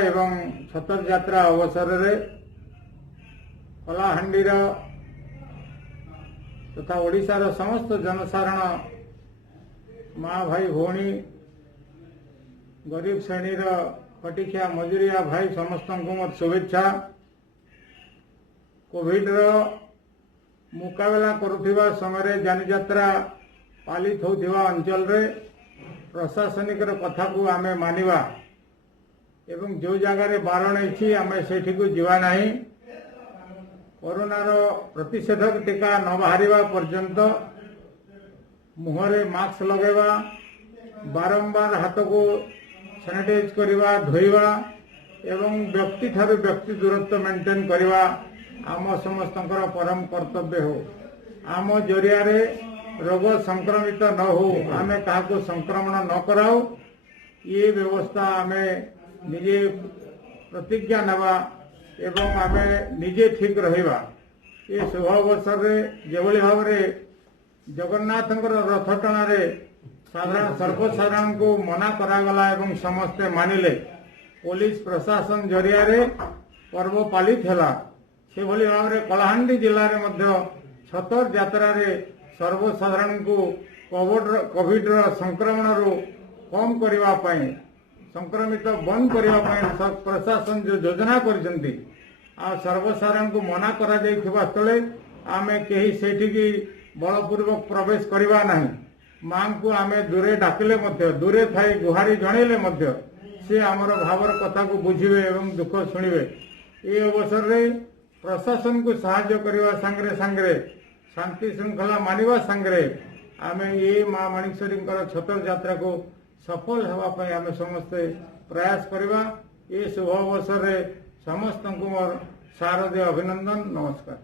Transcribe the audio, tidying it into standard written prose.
एवं छतर यात्रा अवसर रे कलाहांडीर तथा ओडिशार समस्त जनसाधारण माँ भाई भौणी गरीब श्रेणीर खटिखिया मजुरिया भाई समस्त को मोर शुभेच्छा। कोविड मुकाबला करुवा समय जानी यात्रा पालित होता अंचल रे प्रशासनिक कथा को आमे मानिबा एवं जो जगार बारण है आम से जीवा ना। कोरोनार प्रतिषेधक टीका न बाहर पर्यंत मुहरे मास्क लगेवा, बारंबार हाथ को सैनिटाइज करवा, धोइबा एवं व्यक्ति ठारू व्यक्ति दूरत्व मेंटेन करवा आम समस्त परम कर्तव्य हो। आम जरिया रोग संक्रमित न हो, आम क्या संक्रमण न कराओ, ये व्यवस्था आम निजे प्रतिज्ञा नवा एवं आम निजे ठीक रहिबा। ये शुभ अवसर जो भाव जगन्नाथ रथ टणारे साधारण सर्वसाधारण को मना करागला एवं समस्ते मानिले पुलिस प्रशासन जरिया पर्व पालित है। से भली भाव कलाहांडी जिले में छतर यात्रा सर्वसाधारण को कोविड संक्रमण कम करने संक्रमित बंद करने प्रशासन जो योजना कर सर्वसाधारण को मना करा स्थले आम कहीं से बलपूर्वक प्रवेश करवा ना। माँ को आम दूरे डाकिले दूरे थाई गुहारी जनइले सी आमर भावर कथा को बुझे एवं दुख शुणे। ये अवसर रे प्रशासन को साहाय्य करने सांगरे सांगरे शांति श्रृंखला मानिबा सांगरे आम ये माँ माणिकेश्वरी छतर यात्रा को सफल होगापी आम समस्ते प्रयास करवा। ये शुभ अवसर समस्त को मोर शारदीय अभिनंदन, नमस्कार।